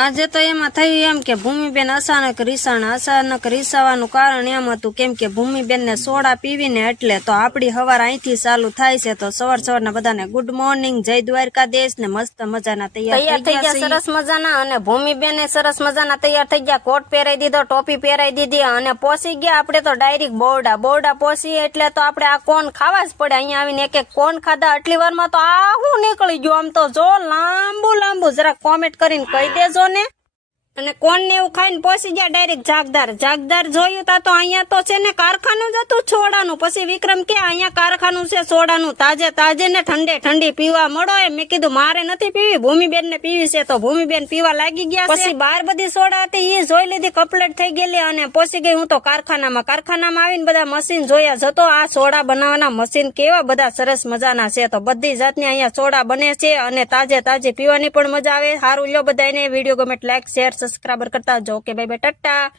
આજે તો એમાં થયું એમ કે ભૂમિબેન અચાનક રીસાવાનું કારણ એમ હતું કેમ કે ભૂમિબેન ને સોડા પીવીને એટલે તો આપડી હવાર અહીંથી ચાલુ થાય છે. તો સવારના બધાને ગુડ મોર્નિંગ, જય દ્વારકાધીશ ને મસ્ત મજાના તૈયાર થઈ ગયા સરસ મજાના. અને ભૂમિબેન સરસ મજાના તૈયાર થઈ ગયા, કોટ પહેરાઈ દીધો, ટોપી પહેરાઈ દીધી અને પોસી ગયા આપણે તો ડાયરેક્ટ બોરડા પોસી એટલે તો આપણે આ કોન ખાવા જ પડે. અહીંયા આવીને એક કોન ખાધા આટલી વારમાં તો આ હું નીકળી ગયો. આમ તો જો લાંબુ જરા કોમેન્ટ કરીને કહી દેજો ને. અને કોણ ને એવું ખાઈને પહોંચી ગયા ડાયરેક્ટ જાગદાર જોયું તા તો અહીંયા તો છે ને કારખાનું જ હતું સોડાનું. પછી વિક્રમ કે અહીંયા કારખાનું છે સોડાનું, તાજે ને ઠંડી પીવા મળો. એમ મેં કીધું મારે નથી પીવી, ભૂમિબેન ને પીવી છે. તો ભૂમિબેન પીવા લાગી ગયા. પછી બાર બધી સોડા હતી એ જોઈ લીધી, કમ્પ્લીટ થઈ ગયેલી અને પહોંચી ગઈ હું તો કારખાનામાં આવીને બધા મશીન જોયા. જતો આ સોડા બનાવવાના મશીન કેવા બધા સરસ મજાના છે. તો બધી જાતની અહીંયા સોડા બને છે અને તાજે પીવાની પણ મજા આવે. સારું લ્યો બધાને વિડીયો ગમે લાઈક શેર સબસ્ક્રાઇબર કરતા જાઓ. Okay bye bye Tata.